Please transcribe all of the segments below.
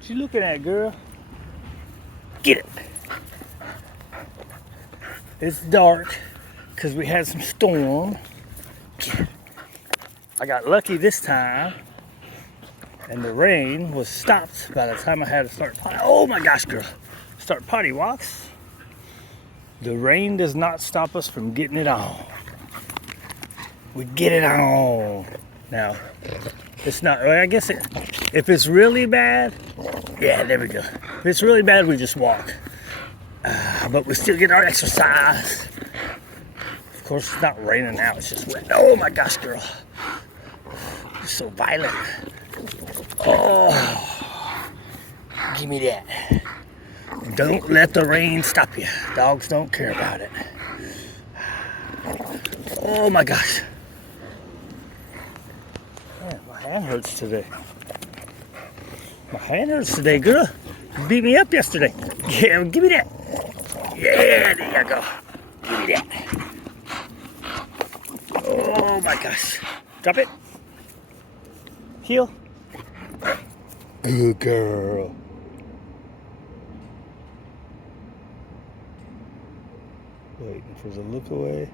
What you looking at, girl? Get it. It's dark because we had some storm. I got lucky this time, and the rain was stopped by the time I had to start potty. Oh my gosh, girl. Start potty walks. The rain does not stop us from getting it on. We get it on. Now, it's not, I guess if it's really bad, yeah, there we go. If it's really bad, we just walk. But we still get our exercise. Of course, it's not raining now, it's just wet. Oh my gosh, girl. You're so violent. Oh, give me that. Don't let the rain stop you. Dogs don't care about it. Oh my gosh. Man, my hand hurts today. My hand hurts today, girl. You beat me up yesterday. Yeah, give me that. Yeah, there you go. Give me that. Oh my gosh. Drop it. Heel. Good girl. Waiting for the look away.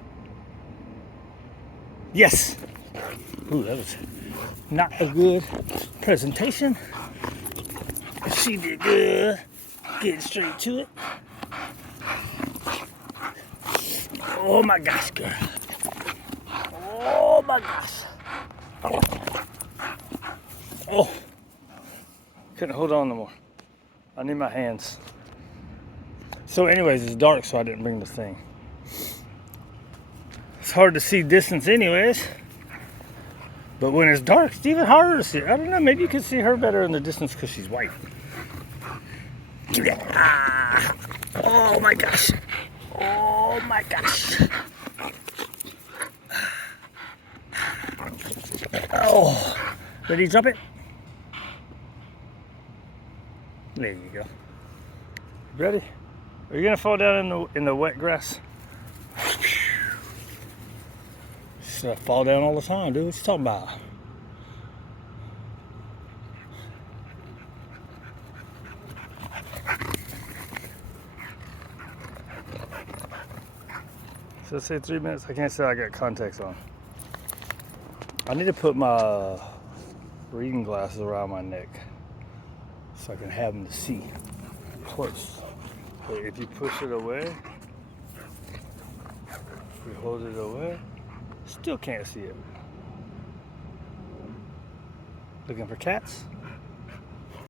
Yes. Ooh, that was not a good presentation. She did good. Getting straight to it. Oh my gosh, girl. Oh my gosh. Oh. Couldn't hold on no more. I need my hands. So anyways, it's dark, so I didn't bring the thing. It's hard to see distance anyways. But when it's dark, it's even harder to see. I don't know, maybe you can see her better in the distance because she's white. Give me that. Ah. Oh my gosh. Oh my gosh. Oh. Ready to drop it? There you go. Ready? Are you gonna fall down in the wet grass? I fall down all the time, dude. What you talking about? So let's say 3 minutes. I can't say I got contacts on. I need to put my reading glasses around my neck so I can have them to see close. But if you push it away, if we hold it away, still can't see it. Looking for cats?